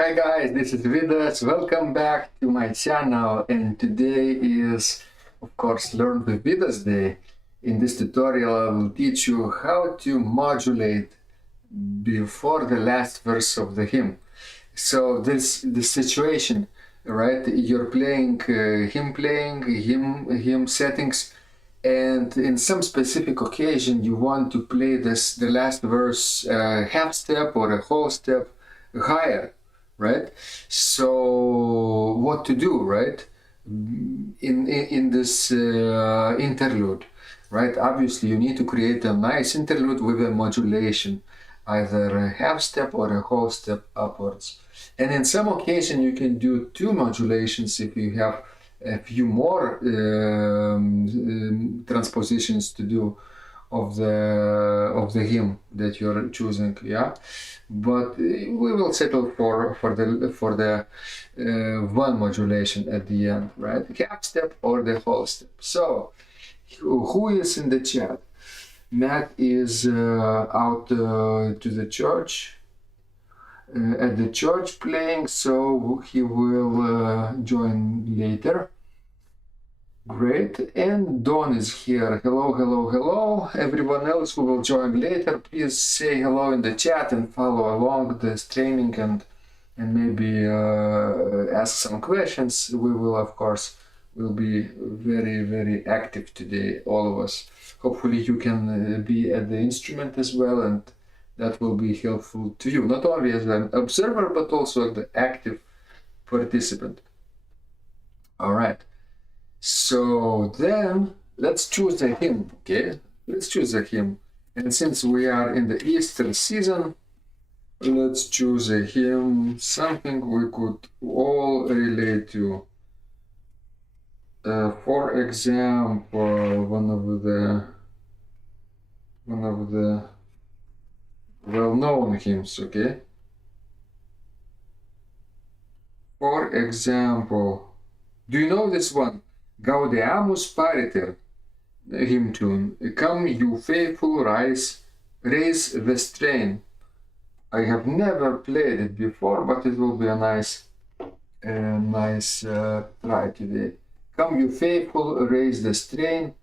Hi guys, this is Vidas. Welcome back to my channel, and today is, of course, Learn with Vidas Day. In this tutorial, I will teach you how to modulate before the last verse of the hymn. So the situation, right? You're playing hymn settings, and in some specific occasion you want to play the last verse half step or a whole step higher, right? So what to do, right? In this interlude, right? Obviously, you need to create a nice interlude with a modulation, either a half step or a whole step upwards. And in some occasion, you can do two modulations if you have a few more transpositions to do of the hymn that you're choosing, yeah. But we will settle for the one modulation at the end, right? Half step or the whole step. So who is in the chat? Matt is out to the church, at the church playing, so he will join later. Great. And Dawn is here. Hello, hello, hello. Everyone else who will join later, please say hello in the chat and follow along this training and maybe ask some questions. We will, of course, will be very, very active today, all of us. Hopefully you can be at the instrument as well, and that will be helpful to you, not only as an observer, but also the active participant. All right. So then let's choose a hymn, okay? Let's choose a hymn. And since we are in the Easter season, let's choose a hymn, something we could all relate to. For example, one of the well-known hymns, okay? For example, do you know this one? Gaudeamus pariter, hymn tune. Come, you faithful, raise the strain. I have never played it before, but it will be a nice try today. Come, you faithful, raise the strain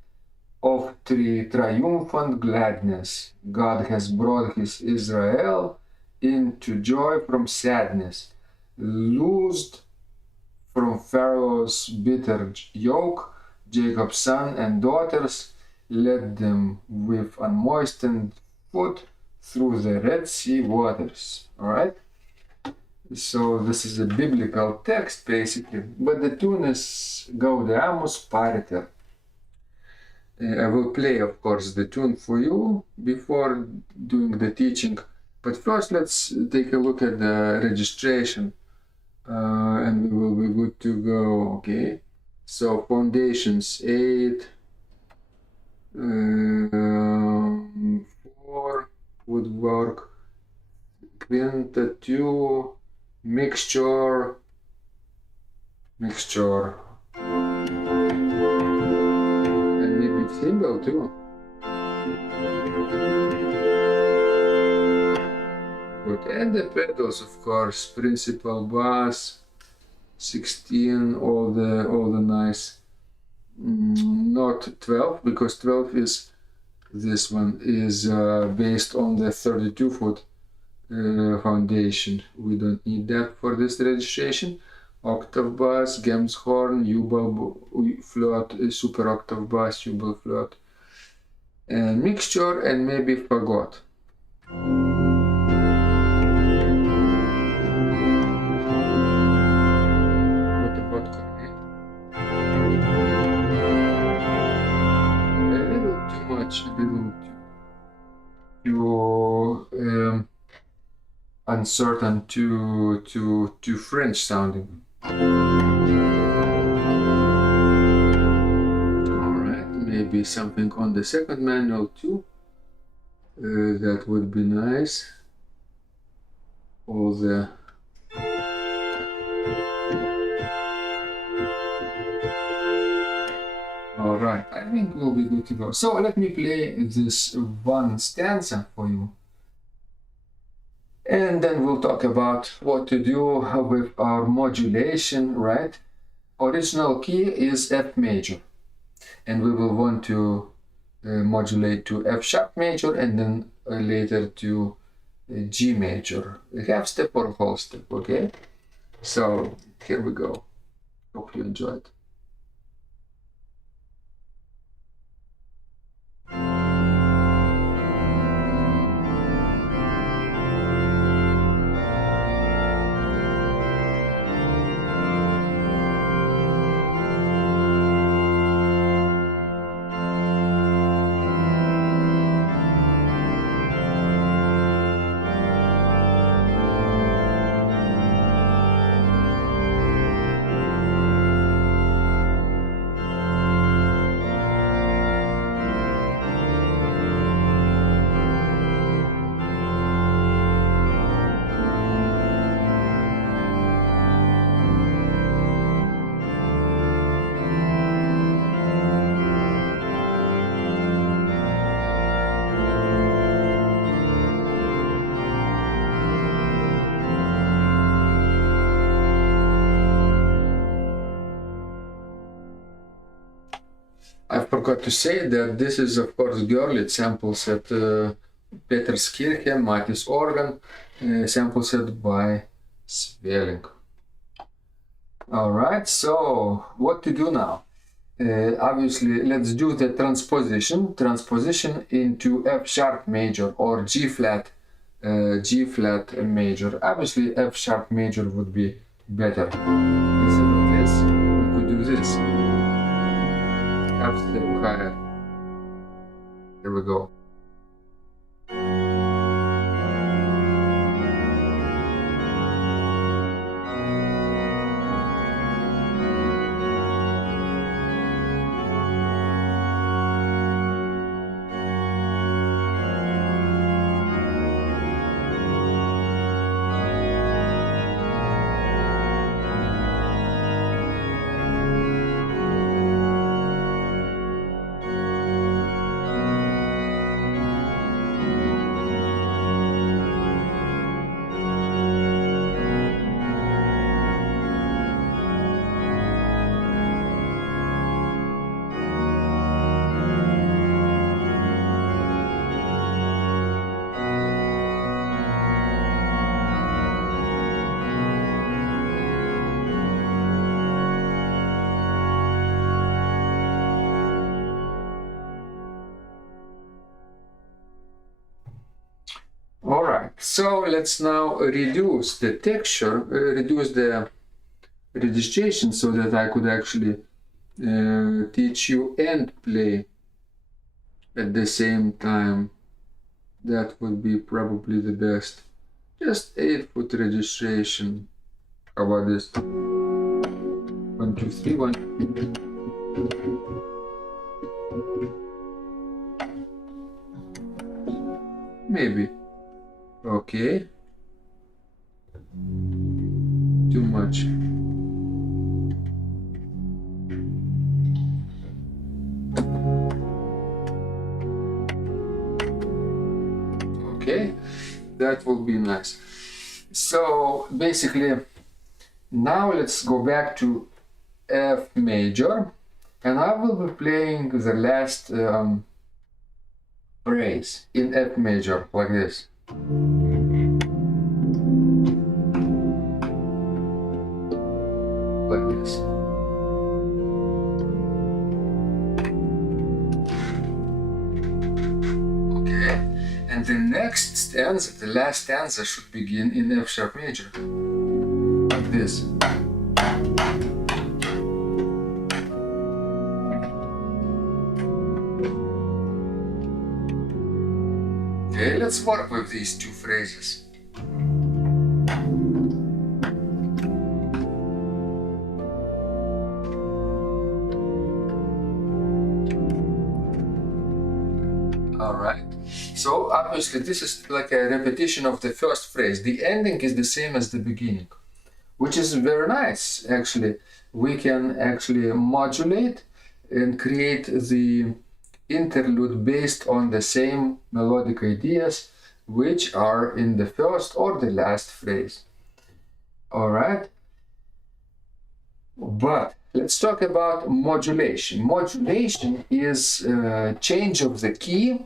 of triumphant gladness. God has brought his Israel into joy from sadness, loosed from Pharaoh's bitter yoke, Jacob's sons and daughters, led them with unmoistened foot through the Red Sea waters. All right? So this is a biblical text, basically, but the tune is Gaudeamus pariter. I will play, of course, the tune for you before doing the teaching. But first, let's take a look at the registration. And we will be good to go, okay? So foundations 8, 4, woodwork, quinta 2, mixture, and maybe cymbal too. And the pedals, of course, principal bass, 16, all the nice, not 12, because 12 is, this one is based on the 32-foot foundation. We don't need that for this registration. Octave bass, Gems horn, U-bow float, super octave bass, U-bow float, and mixture, and maybe fagot. Uncertain, too French sounding. Alright, maybe something on the second manual too. That would be nice. All the Alright, I think we'll be good to go. So let me play this one stanza for you. And then we'll talk about what to do with our modulation, right? Original key is F major, and we will want to modulate to F sharp major and then later to G major, half step or whole step, okay? So here we go. Hope you enjoyed. I forgot to say that this is, of course, girl. It samples at Peterskirche, Mattis organ, sample set by Svelling. All right, so what to do now? Obviously, let's do the transposition into F sharp major or G flat major. Obviously, F sharp major would be better. Instead of this, we could do this. Half step higher. Here we go. So let's now reduce the texture, reduce the registration so that I could actually teach you and play at the same time. That would be probably the best. Just 8-foot registration. How about this? 1, 2, 3, 1. Maybe. Okay. Too much. Okay, that will be nice. So basically, now let's go back to F major, and I will be playing the last phrase in F major, like this. Like this. Okay, and the next stanza, the last stanza, should begin in F sharp major, like this. Okay, let's work with these two phrases. Alright, so obviously this is like a repetition of the first phrase. The ending is the same as the beginning, which is very nice actually. We can actually modulate and create the interlude based on the same melodic ideas which are in the first or the last phrase. All right. But let's talk about modulation. Modulation is change of the key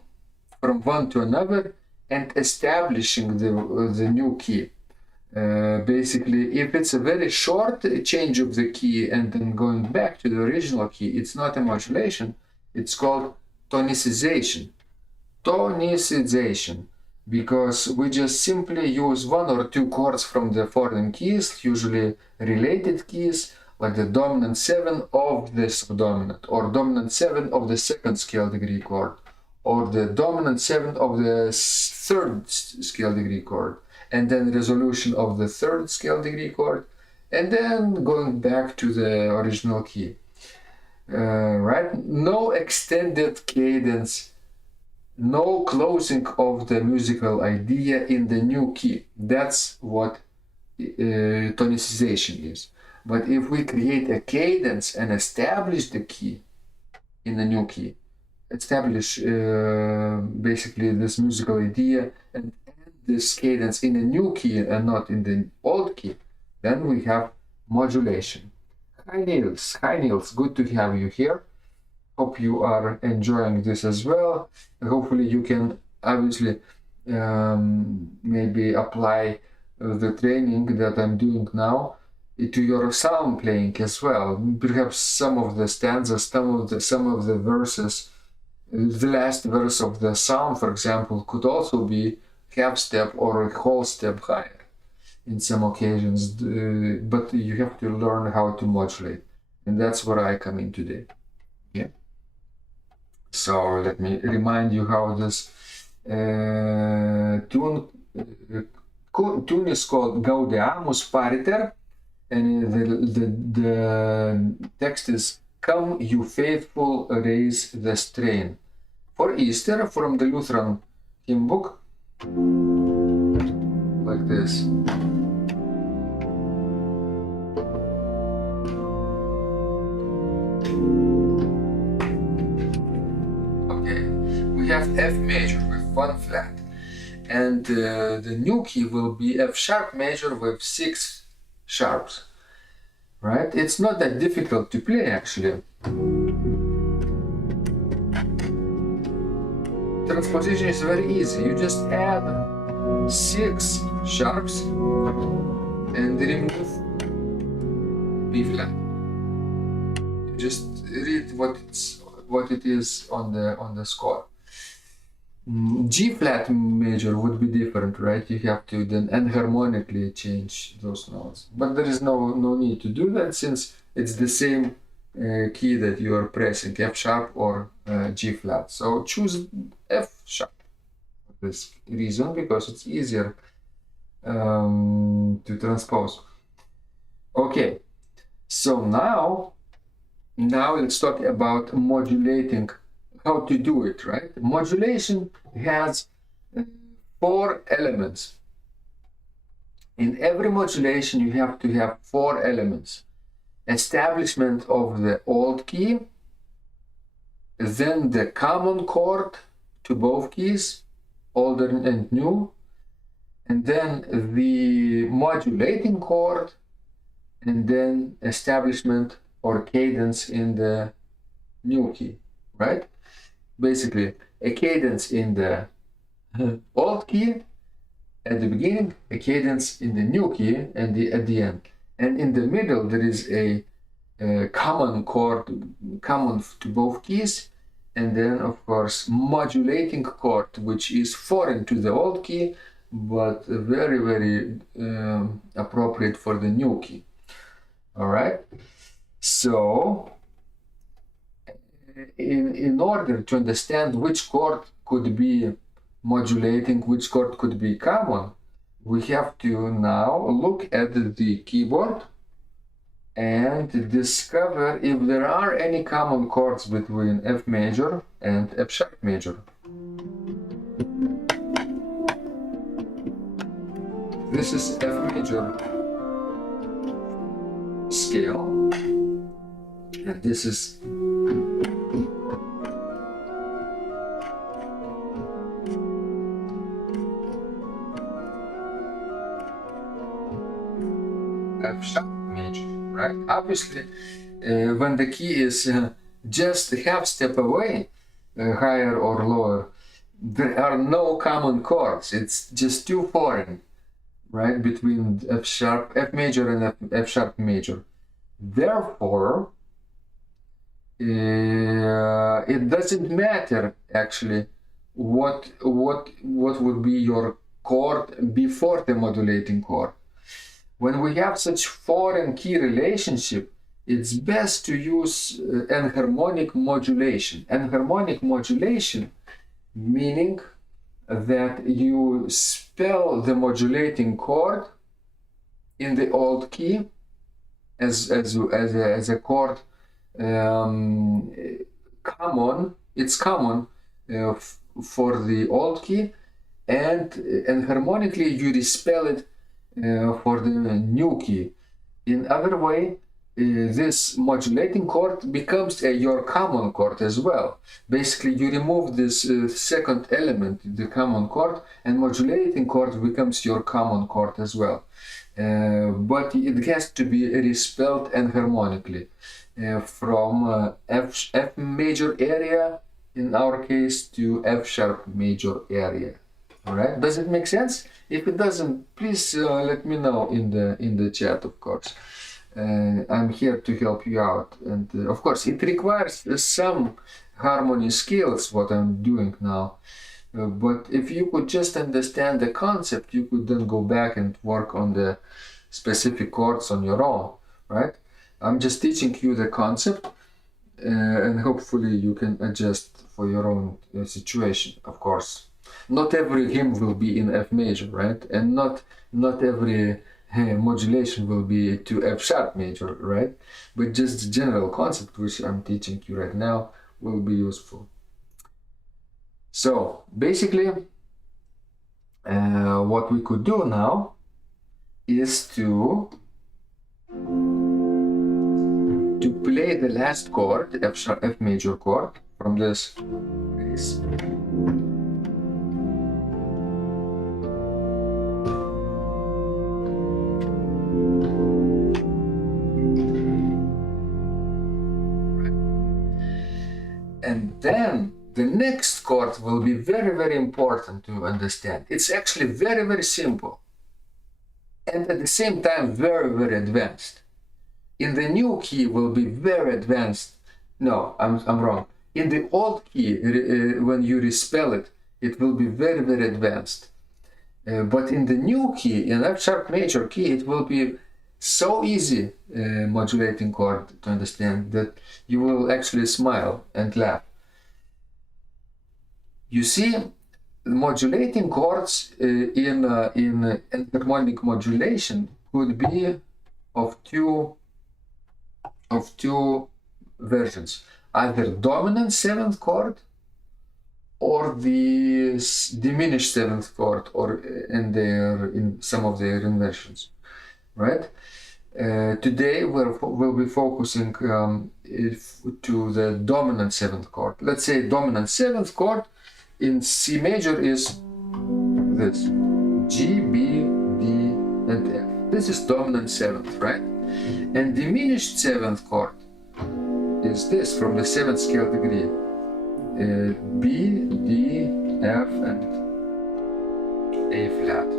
from one to another and establishing the new key. Basically, if it's a very short change of the key and then going back to the original key, it's not a modulation, it's called tonicization. Tonicization, because we just simply use one or two chords from the foreign keys, usually related keys, like the dominant 7 of the subdominant, or dominant 7 of the second scale degree chord, or the dominant 7 of the third scale degree chord, and then resolution of the third scale degree chord, and then going back to the original key. Right? No extended cadence, no closing of the musical idea in the new key. That's what tonicization is. But if we create a cadence and establish the key in the new key, establish basically this musical idea and this cadence in a new key and not in the old key, then we have modulation. Hi Niels, good to have you here. Hope you are enjoying this as well. Hopefully you can obviously maybe apply the training that I'm doing now to your psalm playing as well. Perhaps some of the stanzas, some of the verses, the last verse of the psalm, for example, could also be half step or a whole step higher in some occasions, but you have to learn how to modulate, and that's where I come in today. Yeah. So let me remind you how this tune is called Gaudeamus Pariter, and the text is "Come, you faithful, raise the strain." For Easter, from the Lutheran hymn book, like this. Okay, we have F major with 1 flat, and the new key will be F sharp major with 6 sharps. Right? It's not that difficult to play actually. Transposition is very easy. You just add 6 sharps and remove B flat. You just read what it is on the score. G flat major would be different, right? You have to then enharmonically change those notes, but there is no need to do that since it's the same key that you are pressing, F sharp or G flat. So choose F sharp for this reason, because it's easier to transpose. Okay, so now let's talk about modulating, how to do it, right? Modulation has 4 elements. In every modulation you have to have 4 elements. Establishment of the old key, then the common chord to both keys, old and new, and then the modulating chord, and then establishment or cadence in the new key, right? Basically, a cadence in the old key at the beginning, a cadence in the new key and at the end. And in the middle, there is a common chord, common to both keys, and then, of course, modulating chord, which is foreign to the old key, but very, very appropriate for the new key. All right? So, in order to understand which chord could be modulating, which chord could be common, we have to now look at the keyboard and discover if there are any common chords between F major and F sharp major. This is F major scale, and this is F sharp major, right? Obviously, when the key is just half step away, higher or lower, there are no common chords. It's just too foreign, right, between F sharp, F major and F sharp major. Therefore, it doesn't matter actually what would be your chord before the modulating chord. When we have such foreign key relationship, it's best to use enharmonic modulation. Enharmonic modulation meaning that you spell the modulating chord in the old key as a chord common. It's common for the old key, and enharmonically you respell it for the new key. In other way, this modulating chord becomes your common chord as well. Basically, you remove this second element, the common chord, and modulating chord becomes your common chord as well. But it has to be respelled enharmonically from F major area, in our case, to F sharp major area. All right, does it make sense? If it doesn't, please let me know in the chat, of course. I'm here to help you out, and of course it requires some harmony skills what I'm doing now, but if you could just understand the concept, you could then go back and work on the specific chords on your own, right? I'm just teaching you the concept, and hopefully you can adjust for your own situation. Of course, not every hymn will be in F major, right? And not every modulation will be to F sharp major, right? But just the general concept which I'm teaching you right now will be useful. So basically, what we could do now is to play the last chord, F major chord, from this phrase. And then the next chord will be very, very important to understand. It's actually very, very simple, and at the same time very, very advanced. In the new key will be very advanced. No, I'm wrong. In the old key, when you respell it, it will be very, very advanced. But in the new key, in F sharp major key, it will be so easy modulating chord to understand that you will actually smile and laugh. You see, modulating chords in harmonic modulation could be of two versions, either dominant seventh chord or the diminished seventh chord, or in some of their inversions, right? Today we'll be focusing to the dominant seventh chord. Let's say dominant seventh chord in C major is this: G, B, D, and F. This is dominant seventh, right? And diminished seventh chord is this, from the seventh scale degree: B, D, F, and A flat.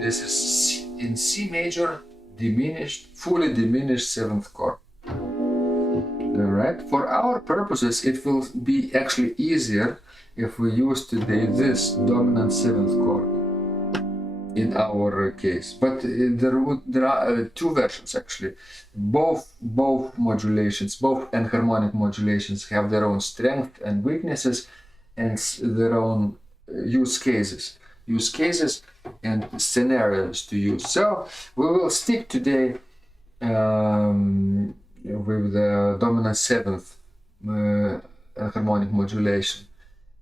This is in C major, diminished, fully diminished seventh chord. Alright, for our purposes, it will be actually easier if we use today this dominant seventh chord in our case. But there are two versions actually. Both modulations, both enharmonic modulations, have their own strength and weaknesses and their own use cases and scenarios to use. So we will stick today with the dominant seventh harmonic modulation.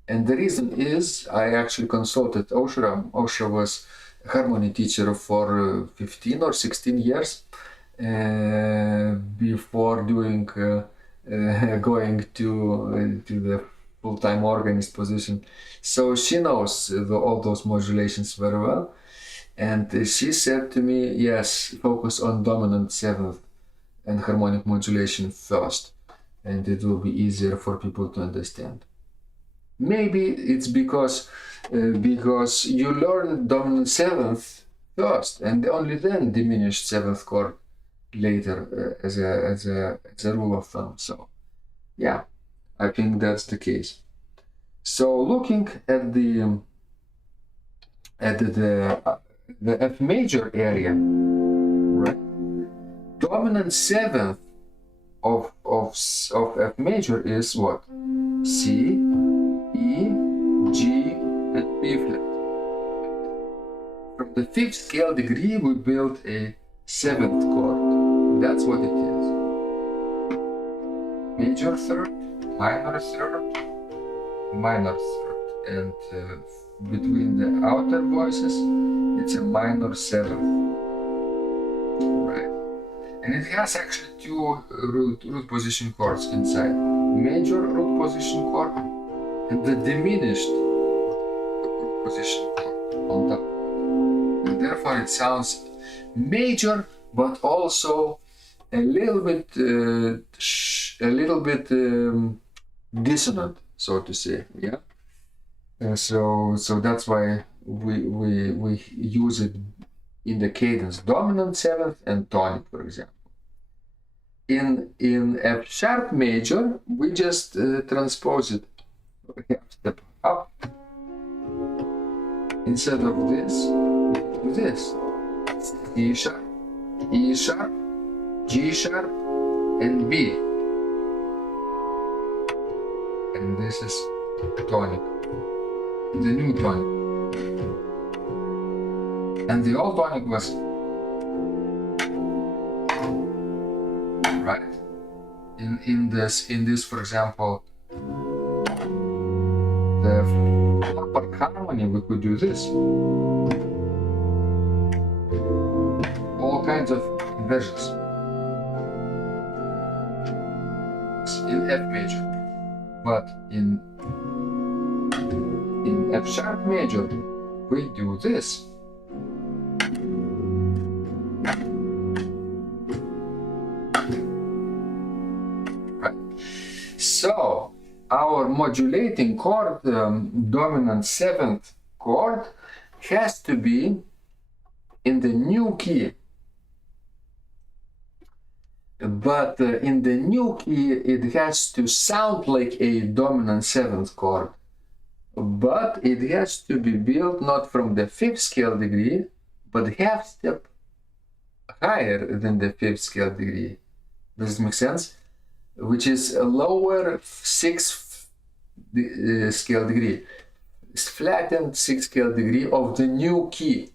And the reason is I actually consulted Oshra. Oshra was a harmony teacher for 15 or 16 years before doing going to the full-time organist position. So she knows all those modulations very well. And she said to me, yes, focus on dominant seventh and harmonic modulation first, and it will be easier for people to understand. Maybe it's because you learn dominant seventh first, and only then diminished seventh chord later, as a rule of thumb. So, yeah, I think that's the case. So, looking at the F major area, right? Dominant seventh of F major is what? C, E, G, and B flat. From the fifth scale degree, we build a seventh chord. That's what it is. Major third, minor third, minor third, and between the outer voices, it's a minor seventh, right? And it has actually two root position chords inside: major root position chord and the diminished root position chord on top. And therefore, it sounds major, but also a little bit dissonant, so to say. Yeah. So that's why we use it in the cadence dominant seventh and tonic, for example. In F sharp major, we just transpose it half step up. Instead of this, we do this: E sharp, G sharp, and B. And this is tonic, the new tonic. And the old tonic was right. In this, for example, the Hauptwerk harmony, we could do this. All kinds of inversions in F major, but in F sharp major, we do this. Right. So our modulating chord, dominant seventh chord, has to be in the new key. But in the new key, it has to sound like a dominant seventh chord. But it has to be built not from the fifth scale degree, but half step higher than the fifth scale degree. Does it make sense? Which is a lower sixth scale degree. It's flattened sixth scale degree of the new key.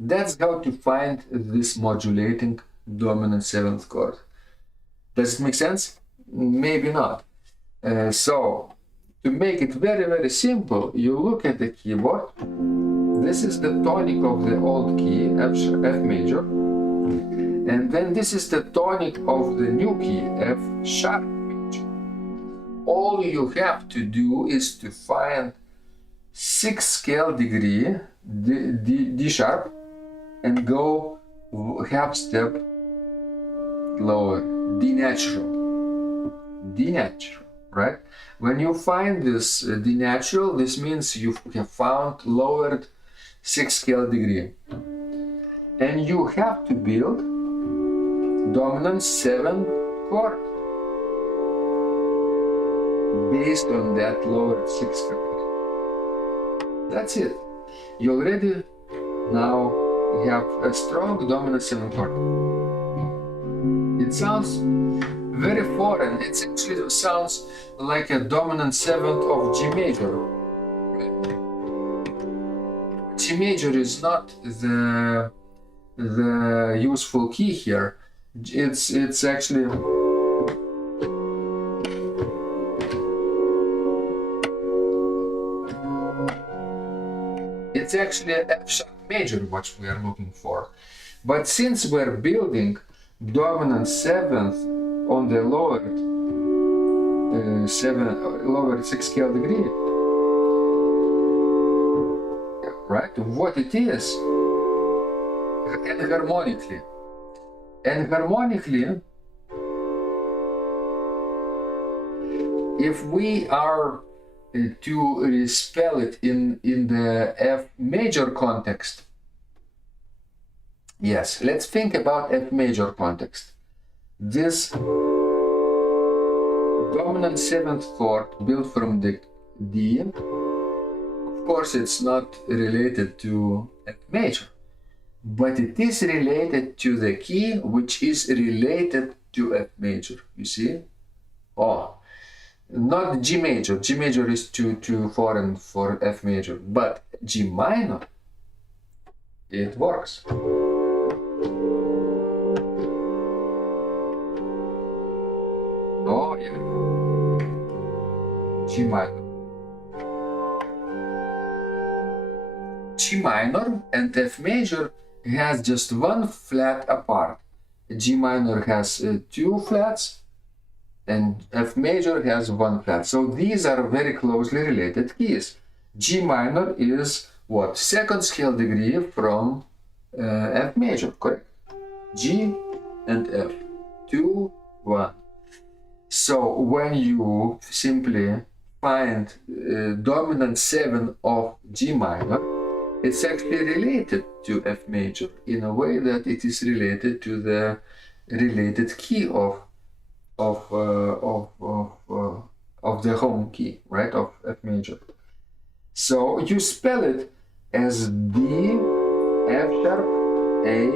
That's how to find this modulating dominant seventh chord. Does it make sense? Maybe not. So, to make it very, very simple, you look at the keyboard. This is the tonic of the old key, F major. And then this is the tonic of the new key, F sharp major. All you have to do is to find sixth scale degree, D sharp, and go half step lower, D natural, right? When you find this D natural, this means you have found lowered sixth scale degree, and you have to build dominant seventh chord based on that lowered sixth scale degree. That's it. You already now have a strong dominant seventh chord. It sounds very foreign. It actually sounds like a dominant seventh of G major. G major is not the useful key here. It's actually an F sharp major what we are looking for. But since we're building dominant seventh on the lowered sixth scale degree, right? What it is, Enharmonically. Enharmonically, if we are to spell it in the F major context, yes, let's think about F major context. This dominant seventh chord built from the D, of course it's not related to F major, but it is related to the key which is related to F major, you see? Oh, not G major. G major is too foreign for F major, but G minor, it works. Oh yeah, G minor. G minor and F major has just one flat apart. G minor has two flats and F major has one flat. So these are very closely related keys. G minor is what? Second scale degree from F major, correct? G and F, 2, 1. So when you simply find dominant 7 of G minor, it's actually related to F major in a way that it is related to the related key of the home key, right, of F major. So you spell it as D, F sharp, A,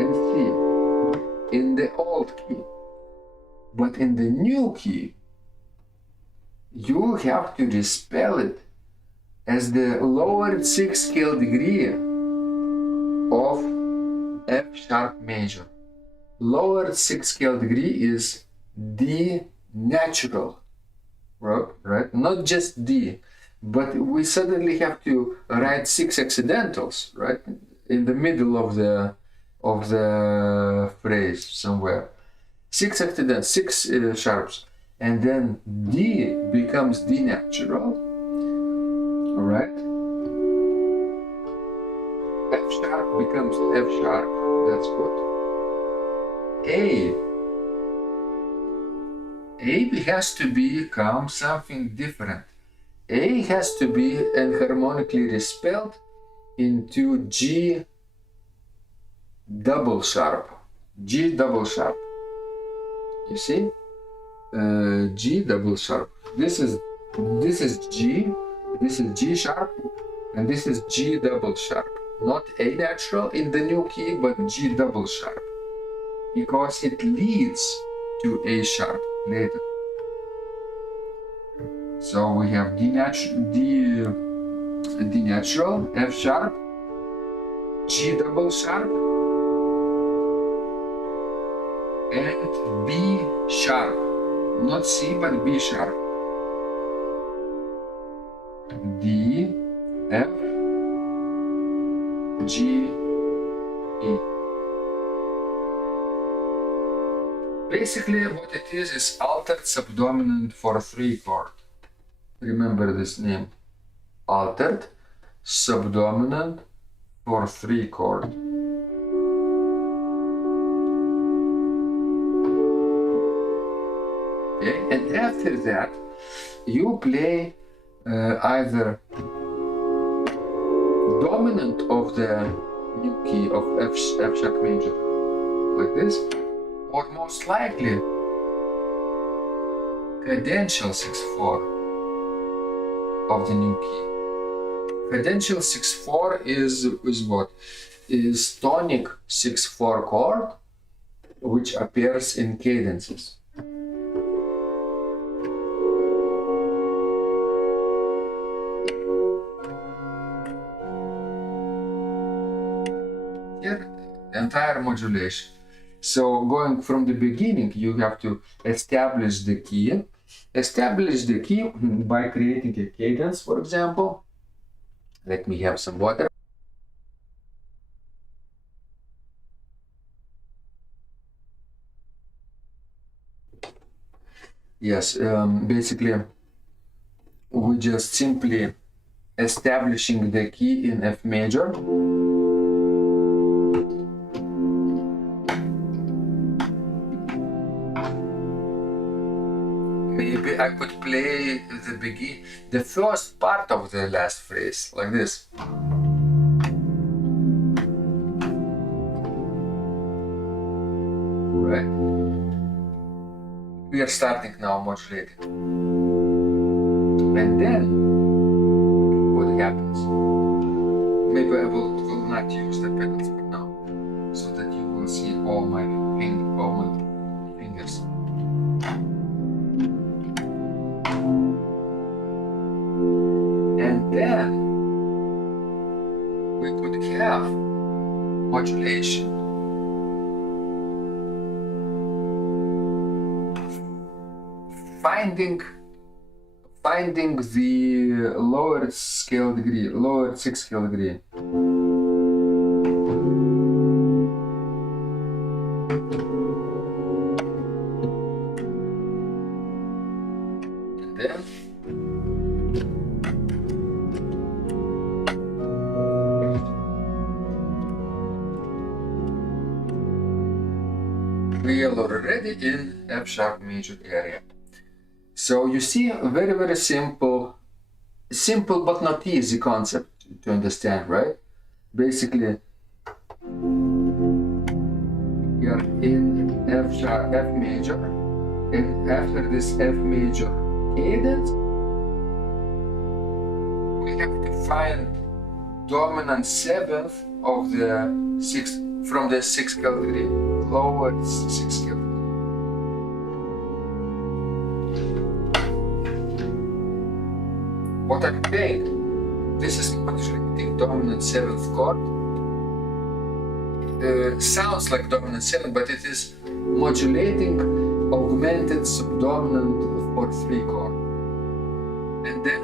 and C in the old key. But in the new key, you have to respell it as the lowered 6th scale degree of F sharp major. Lowered 6th scale degree is D natural, right? Not just D, but we suddenly have to write 6 accidentals, right? In the middle of the phrase somewhere. 6 accidentals, 6 sharps, and then D becomes D natural, right? F sharp becomes F sharp, that's good. A has to become something different. A has to be enharmonically respelled into G double sharp. G double sharp. You see? G double sharp. This is G, this is G sharp, and this is G double sharp. Not A natural in the new key, but G double sharp. Because it leads to A sharp later. So we have D natural, F sharp, G double sharp, and B sharp. Not C, but B sharp. D, F, G, E. Basically, what it is altered subdominant for 3 chord. Remember this name. Altered subdominant for 3 chord. Okay, and after that, you play either dominant of the new key of F sharp major, like this, or most likely cadential 6/4 of the new key. Cadential 6/4 is what? Is tonic 6/4 chord, which appears in cadences. Here, entire modulation. So going from the beginning, you have to establish the key. Establish the key by creating a cadence, for example. Let me have some water. Yes, basically, we just simply establishing the key in F major. I could play the first part of the last phrase like this. Right? We are starting now modulating. And then what happens? Maybe I will not use the pedals for now, so that you will see all my fingers. And then we could have modulation. Finding the lower scale degree, lower 6th scale degree. And then we are already in F sharp major area. So you see a very, very simple but not easy concept to understand, right? Basically, we are in F major, and after this F major cadence, we have to find dominant 7th of the 6th, from the 6th scale degree, lower 6th scale degree. What I'm playing, this is modulating dominant 7th chord. Sounds like dominant 7, but it is modulating augmented subdominant 4/3 chord. And then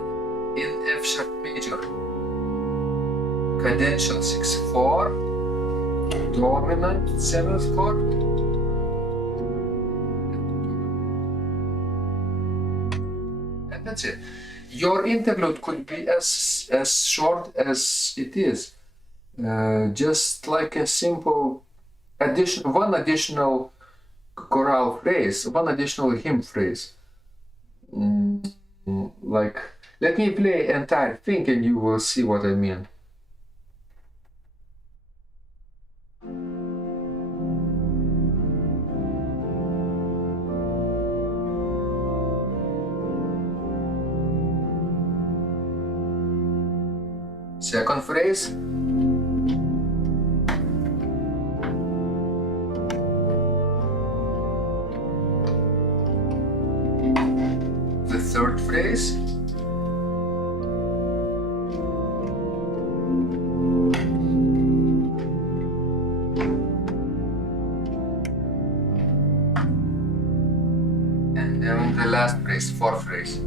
in F sharp major, cadential 6/4, dominant 7th chord. And that's it. Your interlude could be as short as it is, just like a simple one additional chorale phrase, one additional hymn phrase. Like, let me play entire thing and you will see what I mean. Second phrase. The third phrase. And then the last phrase, fourth phrase.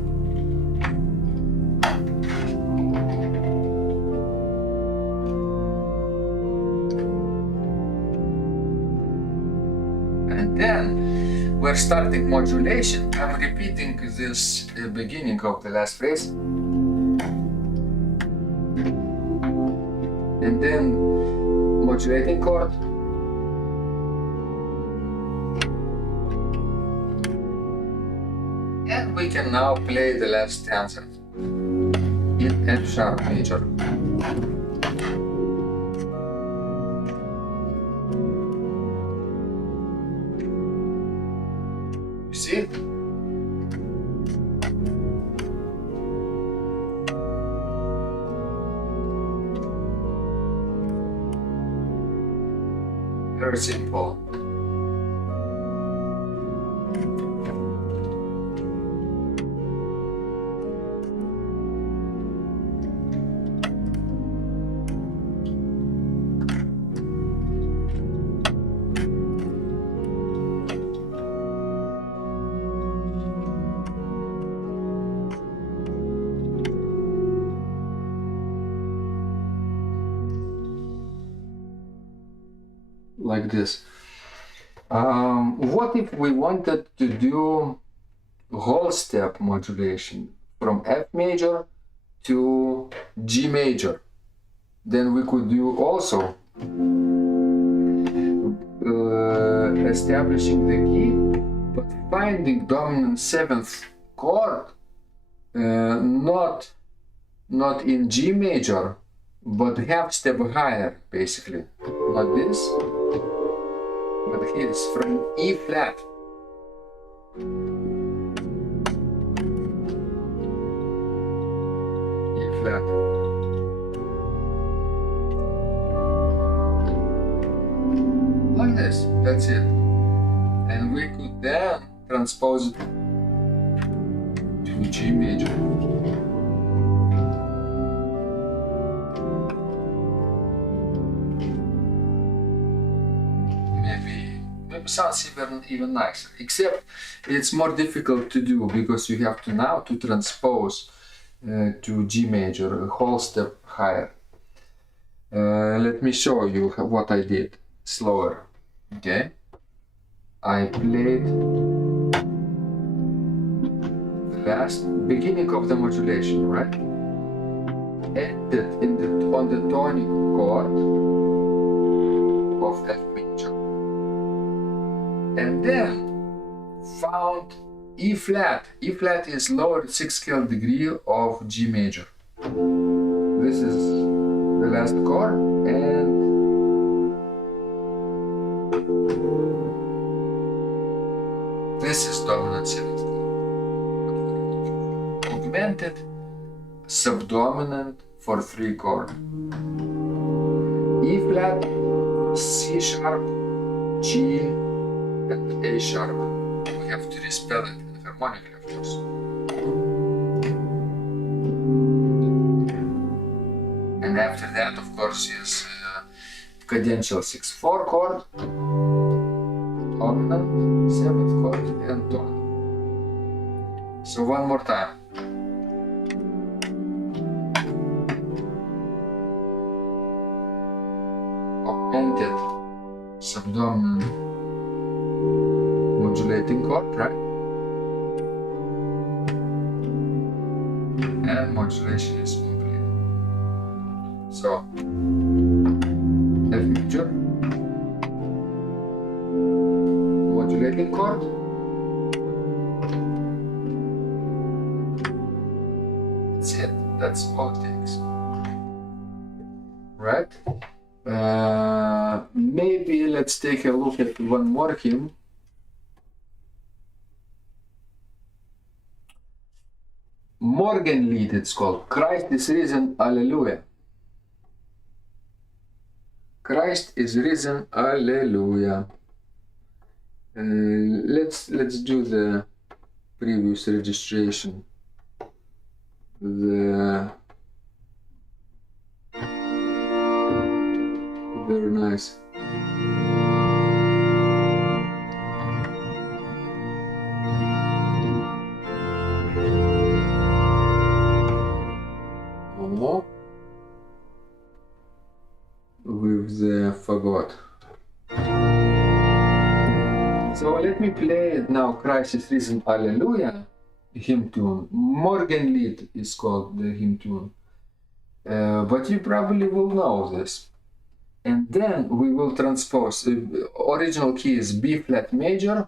Then we're starting modulation. I'm repeating this beginning of the last phrase. And then modulating chord. And we can now play the last stanza in F sharp major. See? Very simple. Like this. What if we wanted to do whole step modulation from F major to G major? Then we could do also establishing the key, but finding dominant 7th chord not in G major, but half step higher, basically. Not this, but here it's from E flat. E flat. Like this, that's it. And we could then transpose it to G major. Maybe sounds even nicer, except it's more difficult to do because you have to now to transpose to G major, a whole step higher. Let me show you what I did slower. Okay, I played the last beginning of the modulation, right? Ended on the tonic chord of F major, and then found E flat. E flat is lower 6th scale degree of G major. This is the last chord, and this is dominant 7th chord. Augmented subdominant for 3 chord. E flat, C sharp, G, and A sharp. We have to respell it harmonically, of course. And after that, of course, is cadential 6/4 chord, dominant 7th chord, and tonic. So one more time. Augmented subdominant modulating chord, right? And modulation is complete. So F major, modulating chord, that's it. That's all it takes, right? Maybe let's take a look at one more hymn. Morgenlied, it's called. Christ is risen, Alleluia. Christ is risen, Alleluia. Let's do the previous registration. Very nice. With the fagot. So let me play it now. Christ is risen, Alleluia, hymn tune. Morgenlied is called the hymn tune. But you probably will know this. And then we will transpose. The original key is B flat major,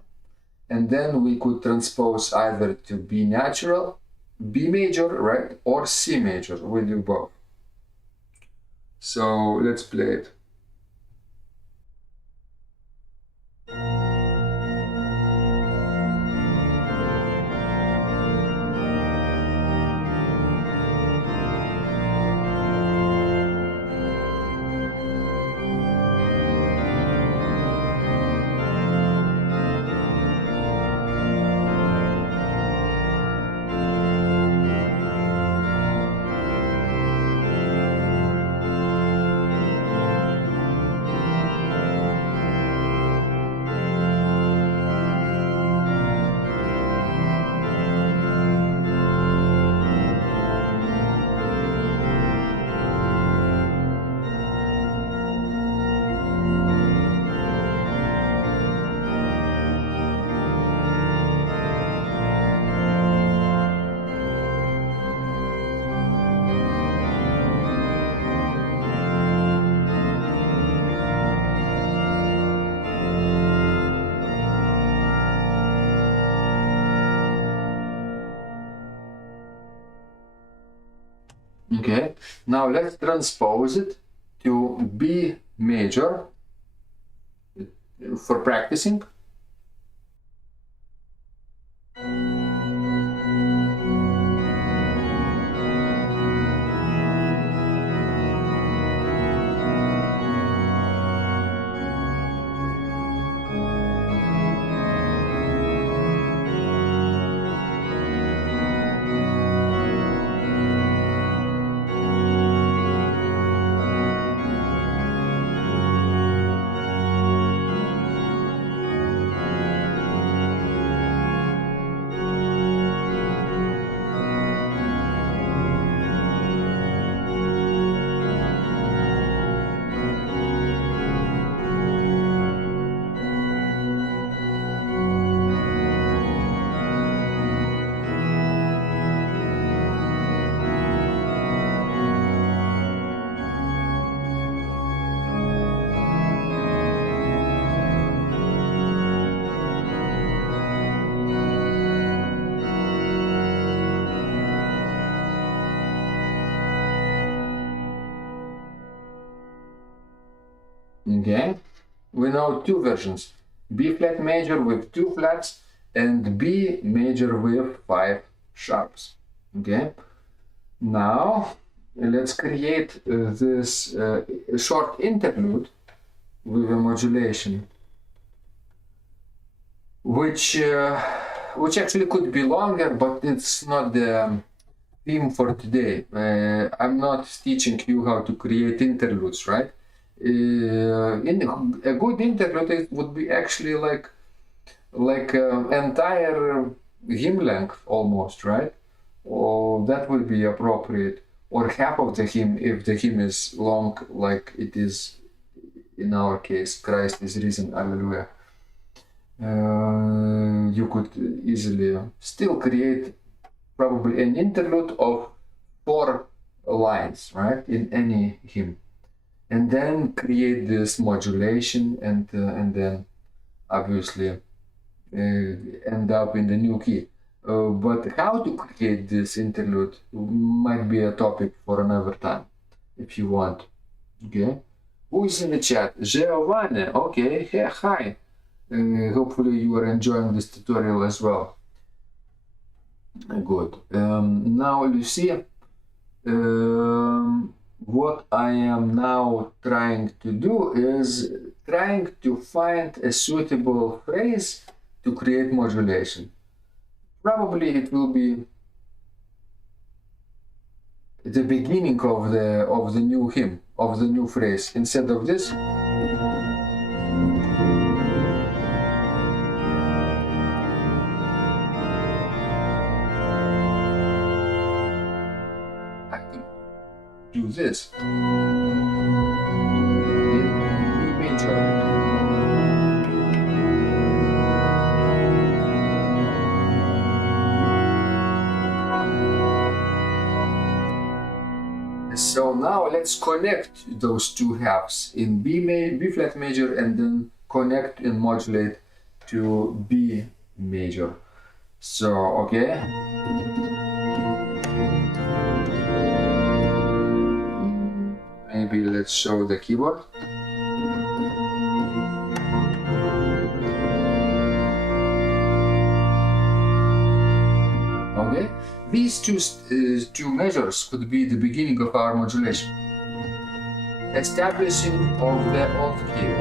and then we could transpose either to B natural, B major, right, or C major. We do both. So let's play it. Okay, now let's transpose it to B major for practicing. Okay, we know two versions: B flat major with 2 flats and B major with 5 sharps. Okay, now let's create this short interlude with a modulation, which actually could be longer, but it's not the theme for today. I'm not teaching you how to create interludes, right? In a good interlude would be actually like entire hymn length almost, right? Or that would be appropriate, or half of the hymn if the hymn is long, like it is in our case, Christ is risen, Alleluia. You could easily still create probably an interlude of 4 lines, right, in any hymn, and then create this modulation, and then obviously end up in the new key. But how to create this interlude might be a topic for another time, if you want. Okay, who is in the chat? Giovanni. Okay, hey, hi. Hopefully you are enjoying this tutorial as well. Good. Now you see what I am now trying to do is trying to find a suitable phrase to create modulation. Probably it will be the beginning of the new hymn, of the new phrase. Instead of this, I could do this in B major. So now let's connect those two halves in B flat major, and then connect and modulate to B major. So, okay. Maybe let's show the keyboard. Okay, these two measures could be the beginning of our modulation. Establishing of the alt key.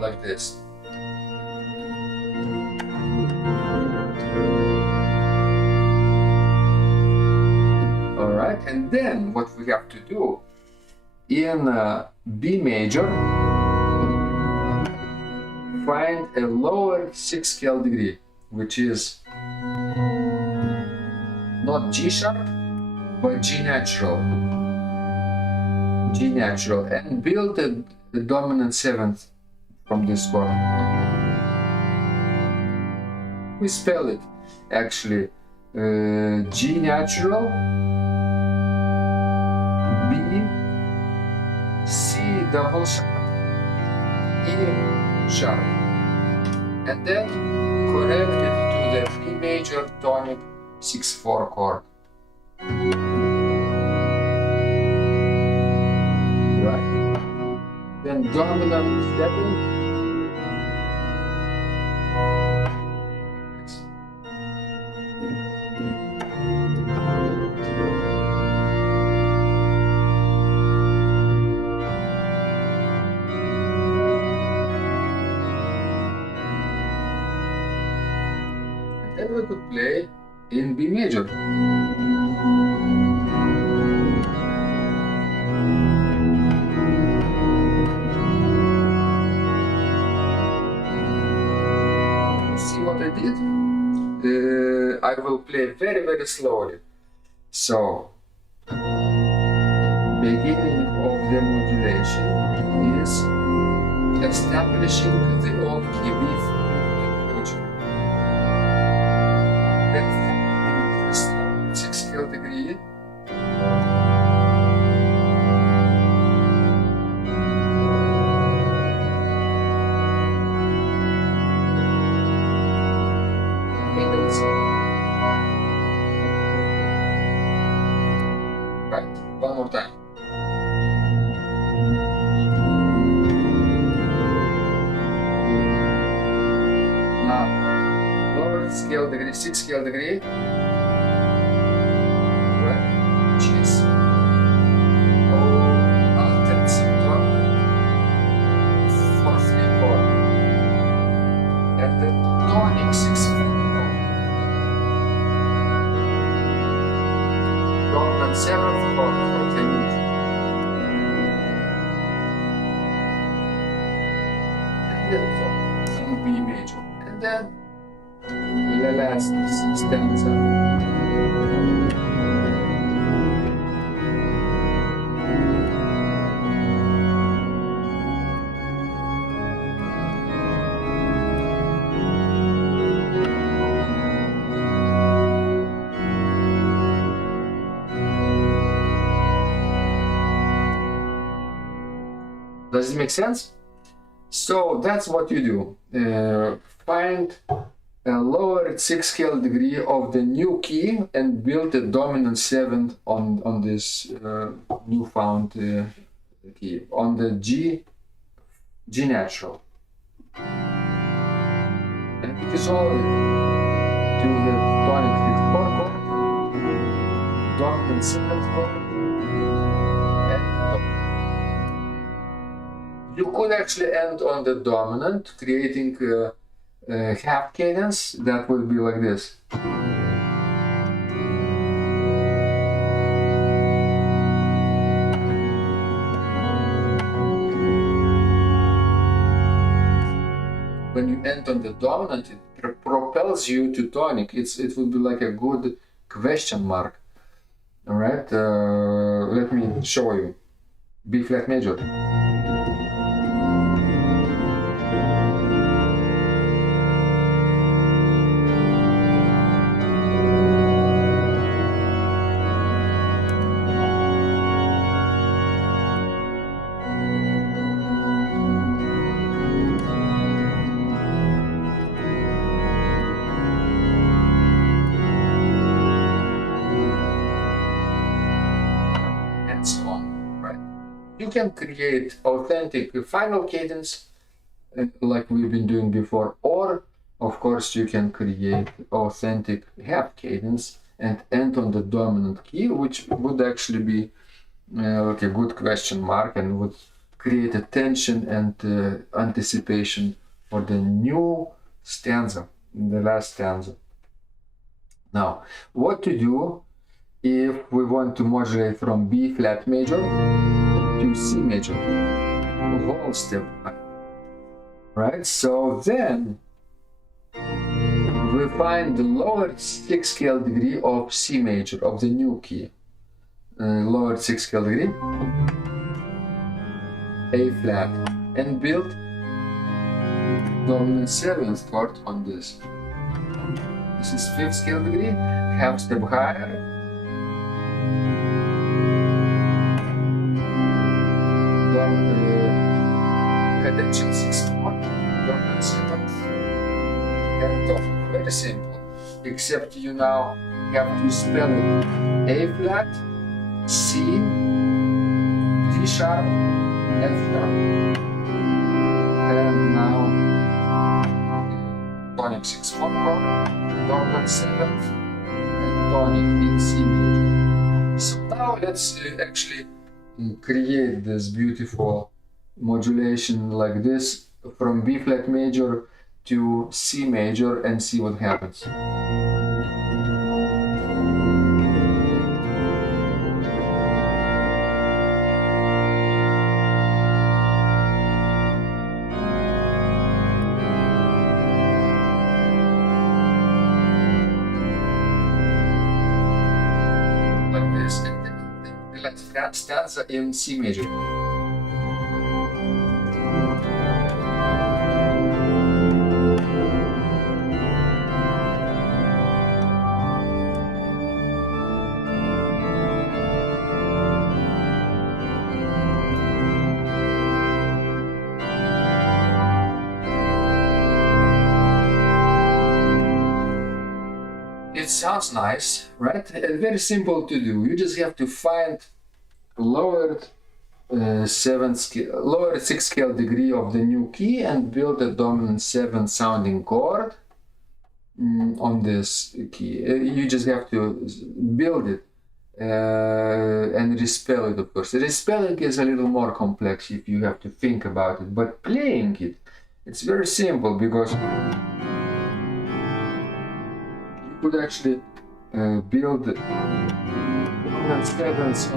Like this. Alright, and then what we have to do in B major, find a lower 6th scale degree, which is not G sharp, but G natural. G natural, and build the dominant 7th from this chord. We spell it actually G natural, B, C double sharp, E sharp, and then connect it to major tonic 6/4 chord. Right? Then dominant 7. Then we could play in B major. See what I did? I will play very slowly. So, beginning of the modulation is establishing the off key B major. Then finding this 6 scale degree. Right, one more time. Now, lower scale degree, 6 scale degree. Right, which is altered subdominant for 3 chord. And the tonic 6/4 chord. Dominant 7th chord for 10 minutes. And then in B major. And then the last stanza. Does it make sense? So that's what you do. Find a lowered 6 scale degree of the new key and build a dominant 7th on this newfound key, on the G natural. And it is all to the tonic 6/4 chord, dominant 7th chord, and dominant. You could actually end on the dominant, creating half cadence that would be like this. When you end on the dominant, it propels you to tonic. It would be like a good question mark. All right, let me show you. B flat major. You can create authentic final cadence like we've been doing before, or of course you can create authentic half cadence and end on the dominant key, which would actually be like a good question mark and would create a tension and anticipation for the new stanza, the last stanza. Now, what to do if we want to modulate from B flat major to C major, whole step, right? So then we find the lower 6 scale degree of C major, of the new key. Lower 6 scale degree, A flat, and build dominant 7th chord on this. This is 5th scale degree, half step higher. Cadence 6/4, dominant 7th, and very simple. except you now have to spell it A flat, C, D sharp, F sharp, and now tonic 6/4 chord, dominant 7th, and tonic in C major. So now let's actually create this beautiful modulation like this from B flat major to C major and see what happens. Like this, and then the last stanza in C major. It sounds nice, right? Very simple to do. You just have to find lowered lowered 6th scale degree of the new key and build a dominant 7 sounding chord on this key. You just have to build it and respell it, of course. Respelling is a little more complex if you have to think about it, but playing it, it's very simple because could actually build dominant 7s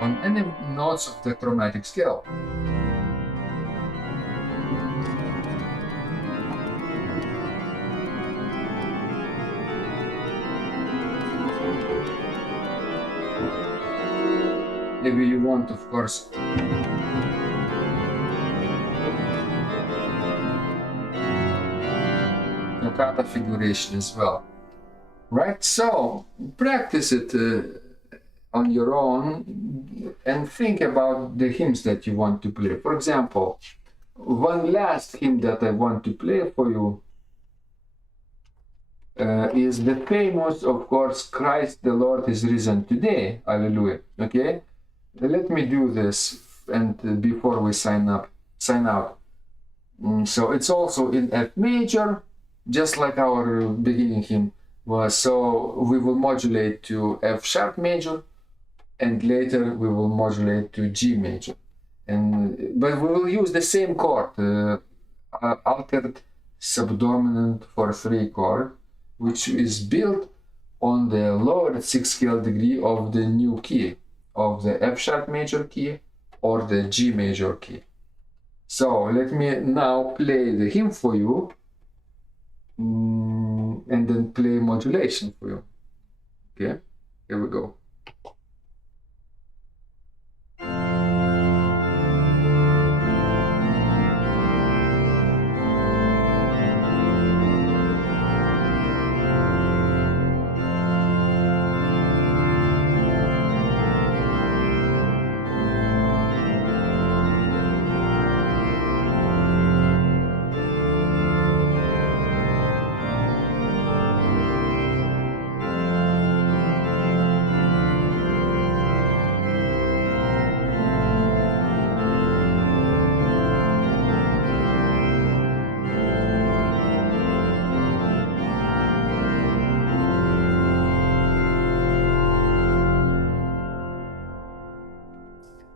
on any notes of the chromatic scale. Maybe you want, of course, toccata figuration as well, right? So practice it on your own and think about the hymns that you want to play. For example, one last hymn that I want to play for you is the famous, of course, Christ the Lord is risen today, hallelujah. Okay, let me do this and before we sign out. So it's also in F major, just like our beginning hymn was. So we will modulate to F sharp major, and later we will modulate to G major. But we will use the same chord, altered subdominant for 3 chord, which is built on the lower 6th scale degree of the new key, of the F sharp major key or the G major key. So let me now play the hymn for you. And then play modulation for you. Okay, here we go.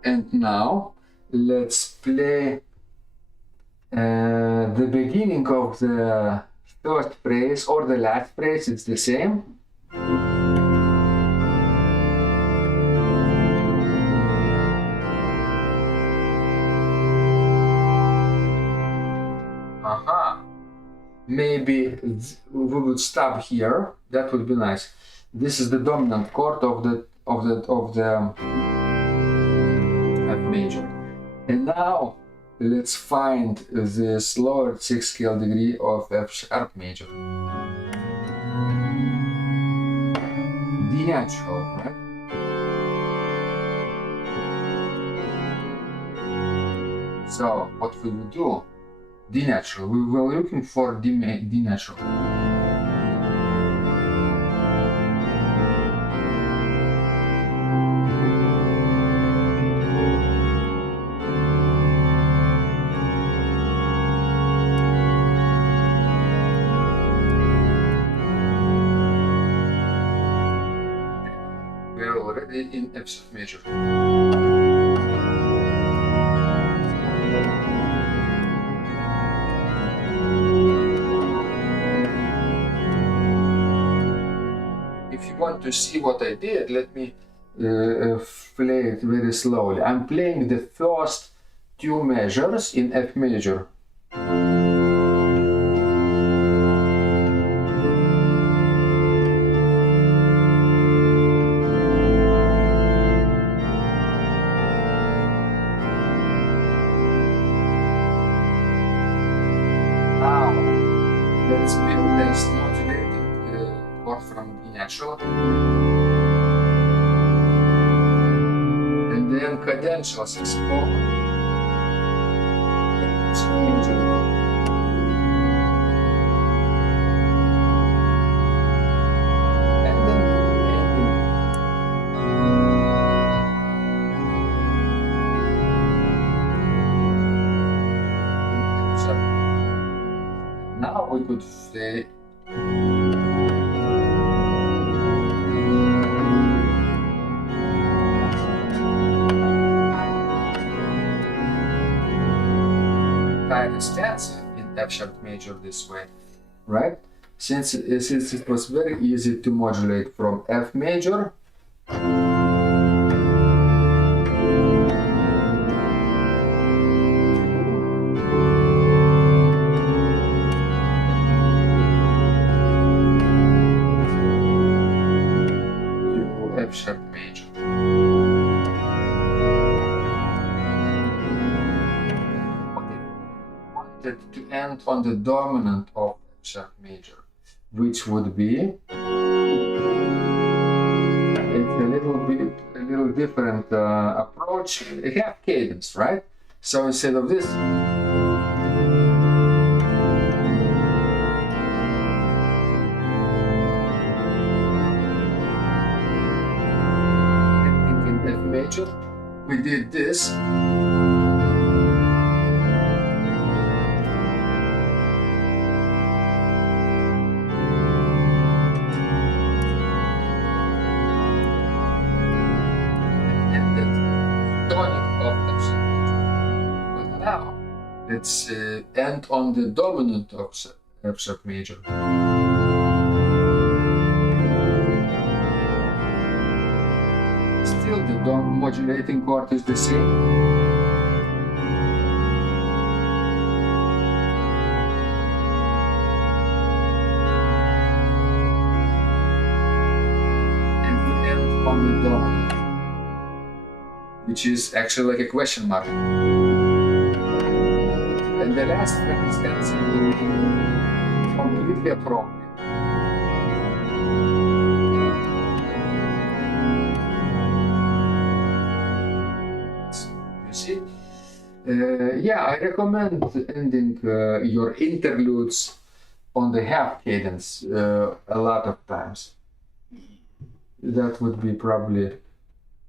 And now let's play the beginning of the first phrase or the last phrase. It's the same. Maybe we would stop here. That would be nice. This is the dominant chord of the F major. And now let's find this lower 6th scale degree of F sharp major. D natural, right? So So what we will do? D natural. We were looking for D natural. We are already in F sharp major. If you want to see what I did, let me play it very slowly. I'm playing the first two measures in F major. Now, let's build this modulating chord from D natural. And then cadential 6/4. And then ending. Now we could say kind of stance in F sharp major this way, right? Since it was very easy to modulate from F major to F sharp major. To end on the dominant of F sharp major, which would be it's a little different approach. A half cadence, right? So instead of this, ending in F major, we did this. Let's end on the dominant of F sharp major. Still the modulating chord is the same. And we end on the dominant, which is actually like a question mark. And the last circumstance will be completely appropriate. You see? Yeah, I recommend ending your interludes on the half cadence a lot of times. That would be probably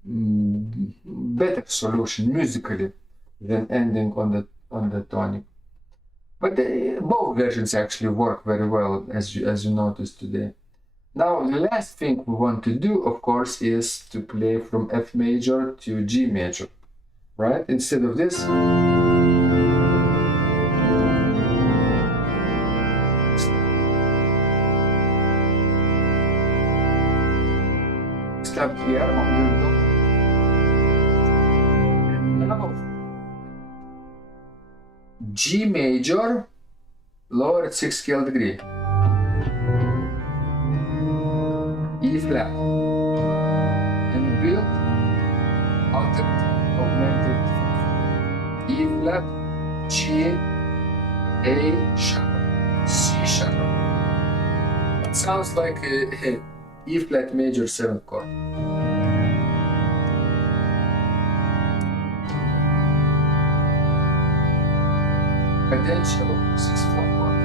better solution musically than ending on the tonic. But both versions actually work very well, as you noticed today. Now the last thing we want to do, of course, is to play from F major to G major, right? Instead of this, stop here on the dominant. And now G major, lowered 6th scale degree, E flat, and build altered augmented E flat, G, A sharp, C sharp. It sounds like a E flat major 7th chord. potential of 6/4 chord,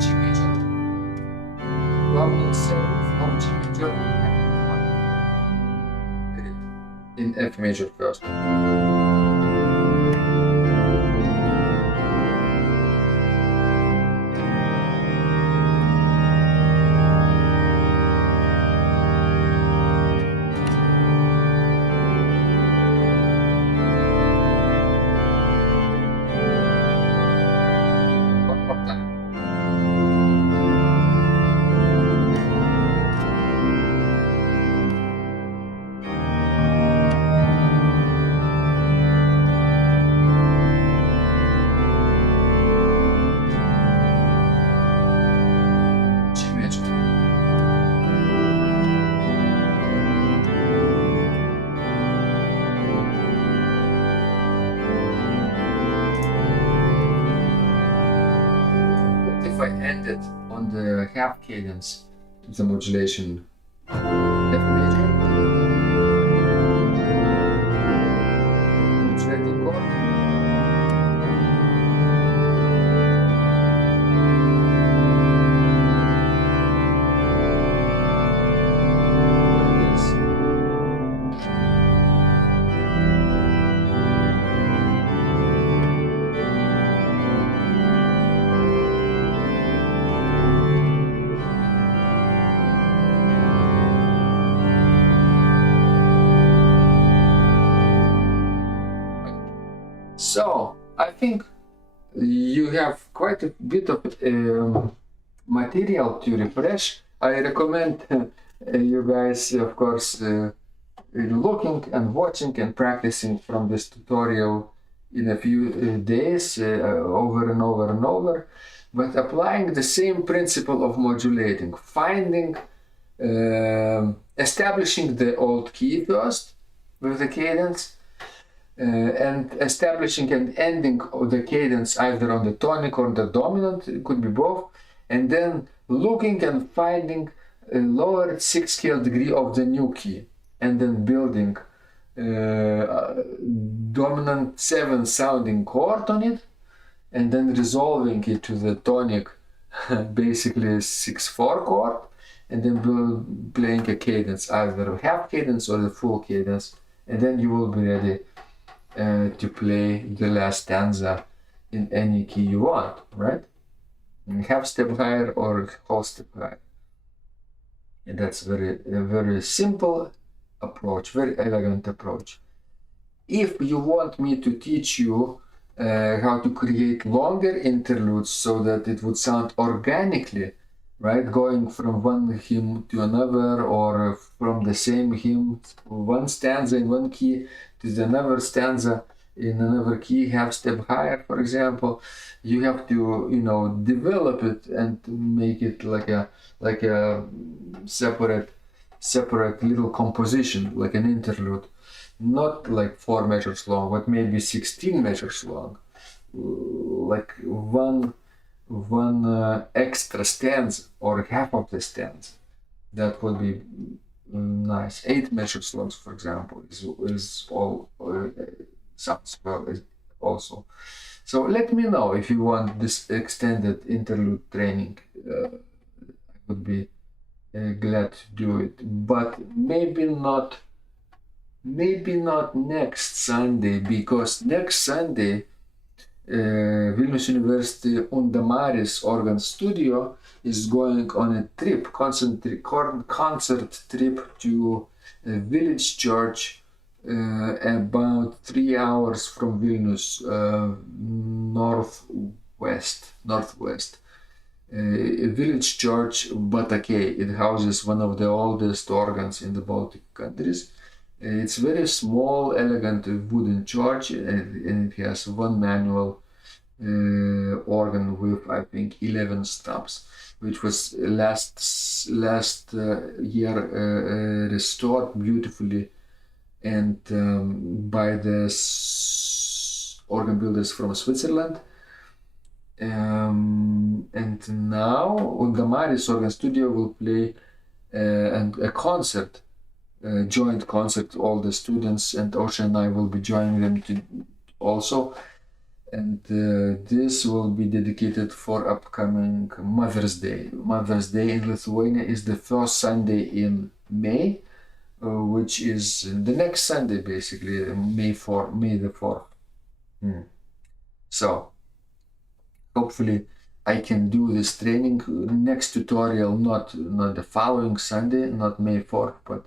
G major, dominant 7th of G major, in F major first. One more time. G major. What if I ended on the half cadence of the modulation? F major, modulating chord, like this. So I think you have quite a bit of material to refresh. I recommend you guys, of course, looking and watching and practicing from this tutorial in a few days, over and over and over, but applying the same principle of modulating, finding, establishing the old key first with the cadence, and establishing and ending the cadence either on the tonic or the dominant, it could be both, and then looking and finding a lower 6th scale degree of the new key, and then building dominant 7 sounding chord on it, and then resolving it to the tonic, basically 6/4 chord, and then playing a cadence, either a half cadence or the full cadence, and then you will be ready to play the last stanza in any key you want, right? Half step higher or whole step higher. And that's a very simple approach, very elegant approach. If you want me to teach you how to create longer interludes so that it would sound organically, right, going from one hymn to another, or from the same hymn, one stanza in one key to another stanza in another key, half step higher, for example, you have to, develop it and make it like a separate little composition, like an interlude, not like 4 measures long, but maybe 16 measures long, like one extra stanza or half of the stanza. That would be nice. 8 measures long, for example, is all sounds well also. So let me know if you want this extended interlude training. I would be glad to do it, but maybe not next Sunday, because next Sunday Vilnius University Undamaris Organ Studio is going on a trip, concert trip to a village church about 3 hours from Vilnius, northwest. A village church, Batakei. It houses one of the oldest organs in the Baltic countries. It's very small, elegant wooden church, and it has one manual organ with, I think, 11 stops, which was last year restored beautifully, and by the organ builders from Switzerland. And now Undamaris Organ Studio will play a concert, joint concert. All the students and Osha and I will be joining them also. And this will be dedicated for upcoming Mother's Day. Mother's Day in Lithuania is the first Sunday in May, which is the next Sunday, basically, May the 4th. So hopefully I can do this training next tutorial, not the following Sunday, not May 4th, but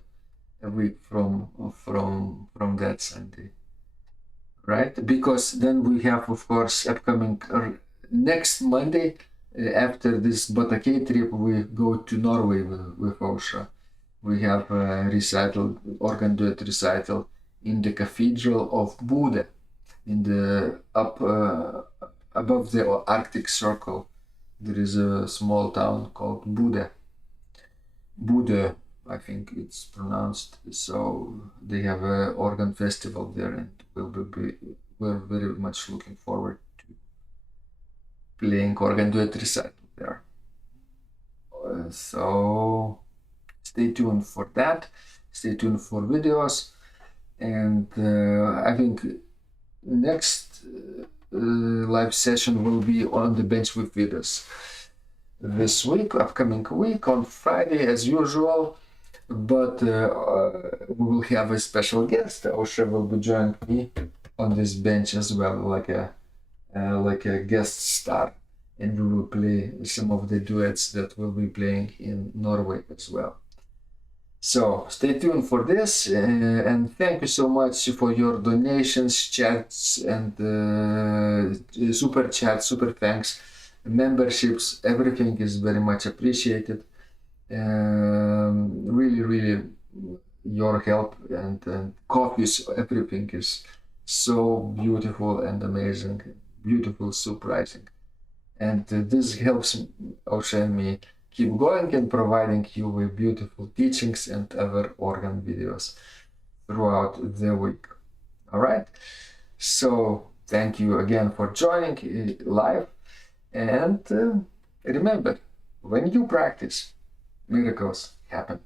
a week from that Sunday, right? Because then we have, of course, upcoming next Monday, after this Botake trip, we go to Norway with Ausra. We have a recital, organ duet recital in the Cathedral of Buda, in the above the Arctic Circle. There is a small town called Buda, I think it's pronounced. So they have an organ festival there, and we're very much looking forward to playing organ duet recital there. So stay tuned for that. Stay tuned for videos, and I think next live session will be on the bench with Vidas this week, upcoming week, on Friday as usual. But we will have a special guest. Ausra will be joining me on this bench as well, like a guest star, and we will play some of the duets that we'll be playing in Norway as well. So stay tuned for this, and thank you so much for your donations, chats, and super chats, super thanks, memberships. Everything is very much appreciated. Really, your help and copies, everything is so beautiful and amazing, beautiful, surprising. And this helps Ausra and me keep going and providing you with beautiful teachings and other organ videos throughout the week. All right. So thank you again for joining live. And remember, when you practice, miracles happen.